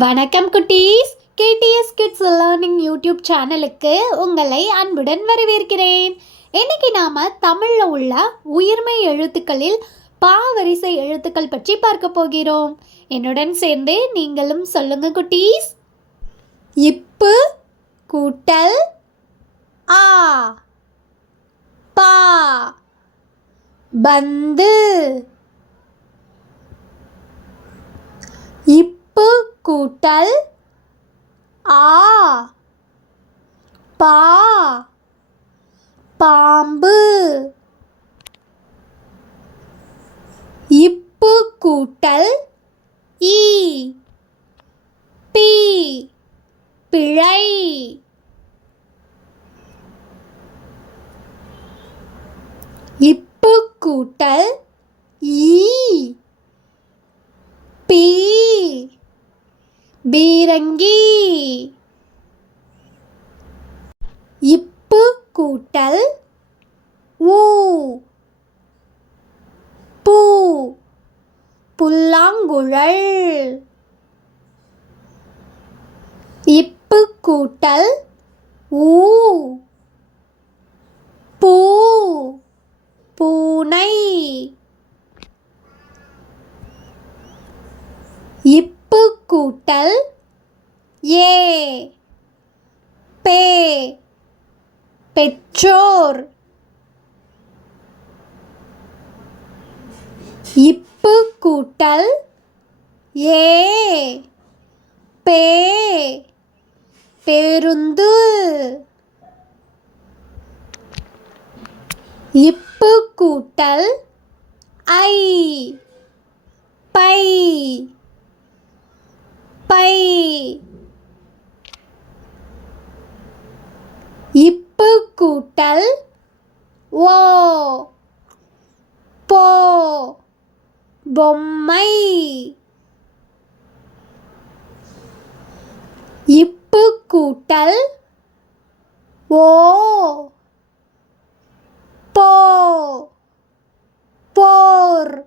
வணக்கம் குட்டீஸ். KDS kids learning YouTube சேனலுக்கு உங்களை அன்புடன் வரவேற்கிறேன். இன்னைக்கு நாம் தமிழில் உள்ள உயிர்மை எழுத்துக்களில் பாவரிசை எழுத்துக்கள் பற்றி பார்க்க போகிறோம். என்னுடன் சேர்ந்து நீங்களும் சொல்லுங்க குட்டீஸ். இப்பு கூட்டல் ஆ பா பந்து இப்பு கூட்டல் ஆ. பா. பாம்பு. இப்பு கூட்டல் ஈ. பி. பிழை. இப்பு கூட்டல் ஈ பி பீரங்கி. இப்பு கூட்டல் ஊ. பூ. புல்லாங்குழல். இப்பு கூட்டல் ஊ பூ பூனை இப்பு கூட்டல் பே பே பெற்றோர். இப்பு கூட்டல் ஏ பே பேருந்து. இப்பு கூட்டல் ஐ பை பை இப்பு கூட்டல் ஓ போ. பொம்மை. இப்பு கூட்டல் ஓ. போ. போர்.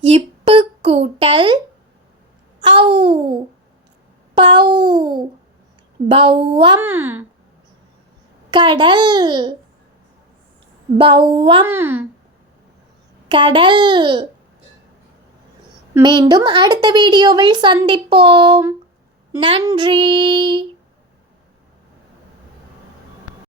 இப்பு கூட்டல் ஔ. பௌ. பௌவம். கடல். பௌவம். கடல். மீண்டும் அடுத்த வீடியோவில் சந்திப்போம். நன்றி.